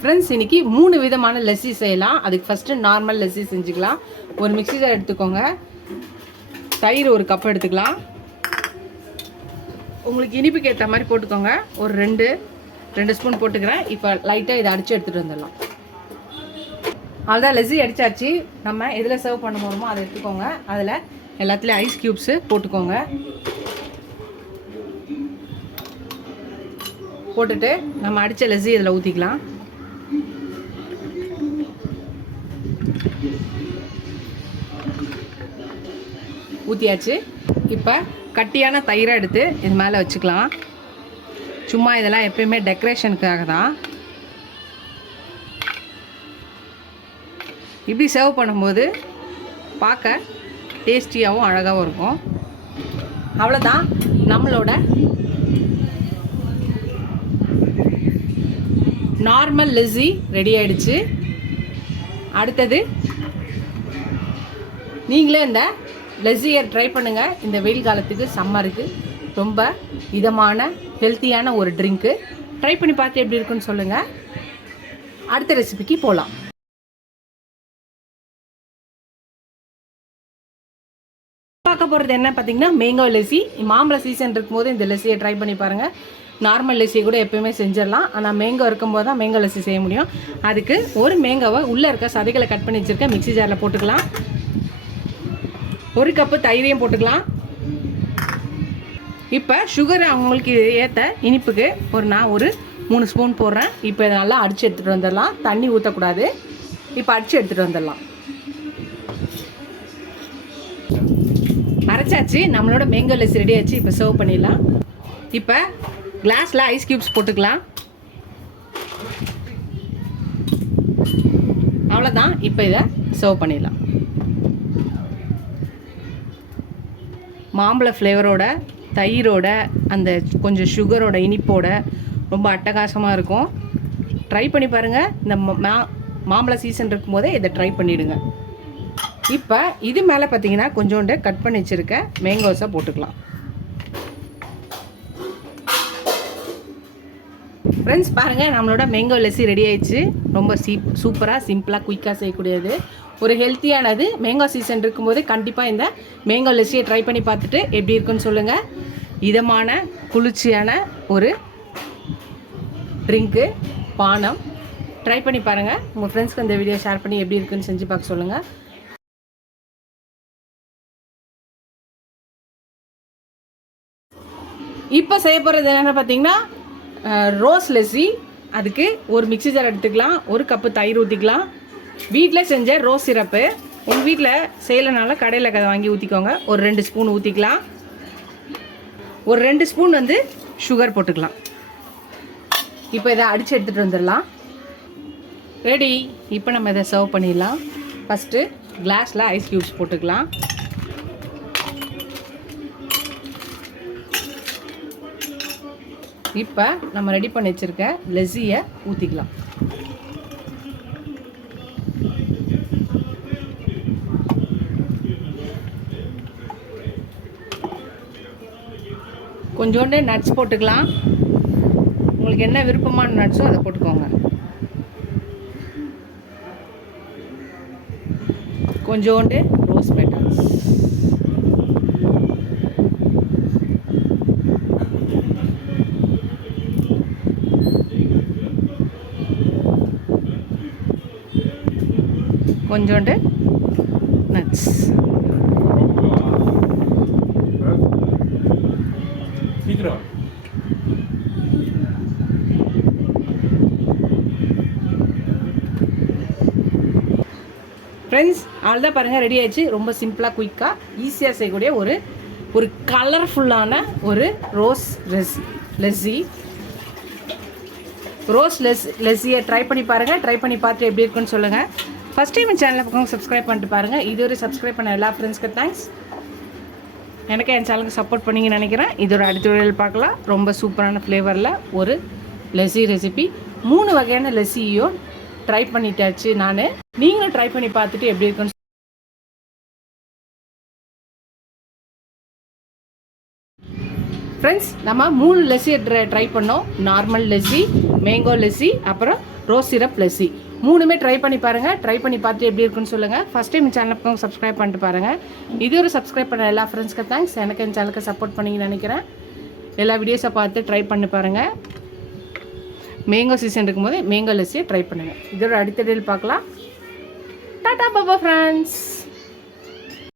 Friends இன்னைக்கு 3 விதமான லஸ்ஸி செய்யலாம். அதுக்கு ஃபஸ்ட்டு நார்மல் லஸ்ஸி செஞ்சுக்கலாம். ஒரு மிக்ஸி ஜார் எடுத்துக்கோங்க. தயிர் ஒரு கப் எடுத்துக்கலாம். உங்களுக்கு இனிப்புக்கு ஏற்ற மாதிரி போட்டுக்கோங்க. ஒரு ரெண்டு ஸ்பூன் போட்டுக்கிறேன். இப்போ லைட்டாக இதை அடித்து எடுத்துகிட்டு வந்துடலாம். அதுதான் லஸ்ஸி அடித்தாச்சு. நம்ம எதில் சர்வ் பண்ண போகிறோமோ அதை எடுத்துக்கோங்க. அதில் எல்லாத்துலேயும் ஐஸ் க்யூப்ஸு போட்டுக்கோங்க. போட்டுட்டு நம்ம அடித்த லஸ்ஸி இதில் ஊற்றிக்கலாம். ஊற்றியாச்சு. இப்போ கட்டியான தயிரை எடுத்து இது மேலே வச்சுக்கலாம். சும்மா இதெல்லாம் எப்பயுமே டெக்கரேஷனுக்காக தான். இப்படி சர்வ் பண்ணும்போது பார்க்க டேஸ்டியாகவும் அழகாகவும் இருக்கும். அவ்வளோதான், நம்மளோட நார்மல் லஸ்ஸி ரெடி ஆகிடுச்சு. அடுத்தது நீங்களே இந்த லஸ்ஸியை ட்ரை பண்ணுங்கள். இந்த வெயில் காலத்துக்கு சம்மருக்கு ரொம்ப இதமான ஹெல்த்தியான ஒரு ட்ரிங்க்கு. ட்ரை பண்ணி பார்த்து எப்படி இருக்குன்னு சொல்லுங்கள். அடுத்த ரெசிபிக்கு போகலாம். பார்க்க போகிறது என்ன பார்த்தீங்கன்னா மேங்கோ லஸ்ஸி. மாம்பழ சீசன் இருக்கும்போது இந்த லஸ்ஸியை ட்ரை பண்ணி பாருங்கள். நார்மல் லஸ்ஸி கூட எப்போயுமே செஞ்சிடலாம். ஆனால் மேங்கோ இருக்கும்போது தான் மேங்கோ லஸ்ஸி செய்ய முடியும். அதுக்கு ஒரு மேங்கோவை உள்ளே இருக்க சதைகளை கட் பண்ணி வச்சுருக்கேன். மிக்ஸி ஜாரில் போட்டுக்கலாம். ஒரு கப்பு தயிரையும் போட்டுக்கலாம். இப்போ சுகர் அவங்களுக்கு ஏற்ற இனிப்புக்கு நான் ஒரு 3 ஸ்பூன் போடுறேன். இப்போ இதை நல்லா அடித்து எடுத்துகிட்டு வந்துடலாம். தண்ணி ஊற்றக்கூடாது. இப்போ அடித்து எடுத்துகிட்டு வந்துடலாம். அரைச்சாச்சு. நம்மளோட மேங்கோ லஸ்ஸி ரெடி ஆச்சு. இப்போ சர்வ் பண்ணிடலாம். இப்போ கிளாஸில் ஐஸ் க்யூப்ஸ் போட்டுக்கலாம். அவ்வளோதான். இப்போ இதை சர்வ் பண்ணிடலாம். மாம்பழ ஃப்ளேவரோட, தயிரோட, அந்த கொஞ்சம் சுகரோட இனிப்போட ரொம்ப அட்டகாசமாக இருக்கும். ட்ரை பண்ணி பாருங்கள். இந்த மாம்பழ சீசன் இருக்கும்போதே இதை ட்ரை பண்ணிவிடுங்க. இப்போ இது மேலே பார்த்தீங்கன்னா கொஞ்சோண்டு கட் பண்ணி வச்சுருக்க மேங்கோஸை போட்டுக்கலாம். ஃப்ரெண்ட்ஸ் பாருங்கள், நம்மளோட மேங்கோ லஸ்ஸி ரெடி ஆயிடுச்சு. ரொம்ப சூப்பராக சிம்பிளாக குயிக்காக செய்யக்கூடியது, ஒரு ஹெல்த்தியானது. மேங்கோ சீசன் இருக்கும்போது கண்டிப்பாக இந்த மேங்கோ லஸ்ஸியை ட்ரை பண்ணி பார்த்துட்டு எப்படி இருக்குன்னு சொல்லுங்கள். இதமான குளிர்ச்சியான ஒரு ட்ரிங்க்கு, பானம். ட்ரை பண்ணி பாருங்கள். உங்கள் ஃப்ரெண்ட்ஸ்க்கு இந்த வீடியோ ஷேர் பண்ணி எப்படி இருக்குன்னு செஞ்சு பார்க்க சொல்லுங்கள். இப்போ செய்ய போகிறது என்னென்னு பார்த்தீங்கன்னா ரோஸ் லஸ்ஸி. அதுக்கு ஒரு மிக்ஸி ஜார் எடுத்துக்கலாம். ஒரு கப்பு தயிர் ஊற்றிக்கலாம். வீட்டில் செஞ்ச ரோஸ் சிரப்பு. உங்கள் வீட்டில் செய்யலைனால கடையில் வாங்கி ஊற்றிக்கோங்க. ஒரு 2 ஸ்பூன் ஊற்றிக்கலாம். ஒரு 2 ஸ்பூன் சுகர் போட்டுக்கலாம். இப்போ இதை அடித்து எடுத்துகிட்டு வந்துடலாம். ரெடி. இப்போ நம்ம இதை சர்வ் பண்ணிடலாம். ஃபஸ்ட்டு கிளாஸில் ஐஸ் க்யூப்ஸ் போட்டுக்கலாம். இப்போ நம்ம ரெடி பண்ணி வச்சுருக்க லஸ்ஸியை ஊற்றிக்கலாம். கொஞ்சோண்டு நட்ஸ் போட்டுக்கலாம். உங்களுக்கு என்ன விருப்பமான நட்ஸோ அதை போட்டுக்கோங்க. கொஞ்சோண்டு ரோஸ் பெட்டல்ஸ். கொஞ்சோண்டு நட்ஸ். ஃப்ரெண்ட்ஸ் அவ்வளோதான் பாருங்கள், ரெடி ஆயிடுச்சு. ரொம்ப சிம்பிளாக குயிக்காக ஈஸியாக செய்யக்கூடிய ஒரு கலர்ஃபுல்லான ஒரு ரோஸ் லஸ்ஸி. ரோஸ் லஸ்ஸியை ட்ரை பண்ணி பாருங்கள். ட்ரை பண்ணி பார்த்துட்டு எப்படி இருக்குன்னு சொல்லுங்கள். ஃபஸ்ட் டைம் என் சேனலை பக்கம் சப்ஸ்கிரைப் பண்ணிட்டு பாருங்கள். இதுவரை சப்ஸ்கிரைப் பண்ண எல்லா ஃப்ரெண்ட்ஸ்க்கு தேங்க்ஸ். எனக்கு என் சேனலுக்கு சப்போர்ட் பண்ணிங்கன்னு நினைக்கிறேன். இதோட அடுத்த வீடியோவில் பார்க்கலாம். ரொம்ப சூப்பரான ஃப்ளேவரில் ஒரு லஸ்ஸி ரெசிபி. 3 வகையான லஸ்ஸியும் ட்ரை பண்ணிட்டாச்சு நான். நீங்களும் ட்ரை பண்ணி பார்த்துட்டு எப்படி இருக்குன்னு ஃப்ரெண்ட்ஸ் நம்ம 3 லஸ்ஸி ட்ரை பண்ணோம். நார்மல் லஸ்ஸி, மேங்கோ லஸ்ஸி, அப்புறம் ரோஸ் சிரப் லஸ்ஸி. 3மே ட்ரை பண்ணி பாருங்கள். ட்ரை பண்ணி பார்த்துட்டு எப்படி இருக்குன்னு சொல்லுங்கள். ஃபஸ்ட் டைம் சேனலுக்கு சப்ஸ்கிரைப் பண்ணிட்டு பாருங்கள். இது ஒரு சப்ஸ்கிரைப் பண்ண எல்லா ஃப்ரெண்ட்ஸ்க்கு தேங்க்ஸ். எனக்கு என் சேனலுக்கு சப்போர்ட் பண்ணிங்கன்னு நினைக்கிறேன். எல்லா வீடியோஸை பார்த்து ட்ரை பண்ணி பாருங்கள். மேங்கோ சீசன் இருக்கும்போது மேங்கோ லஸ்ஸியை ட்ரை பண்ணுங்கள். இதோட அடுத்த டீல் பார்க்கலாம். டாடா பாபா ஃப்ரெண்ட்ஸ்.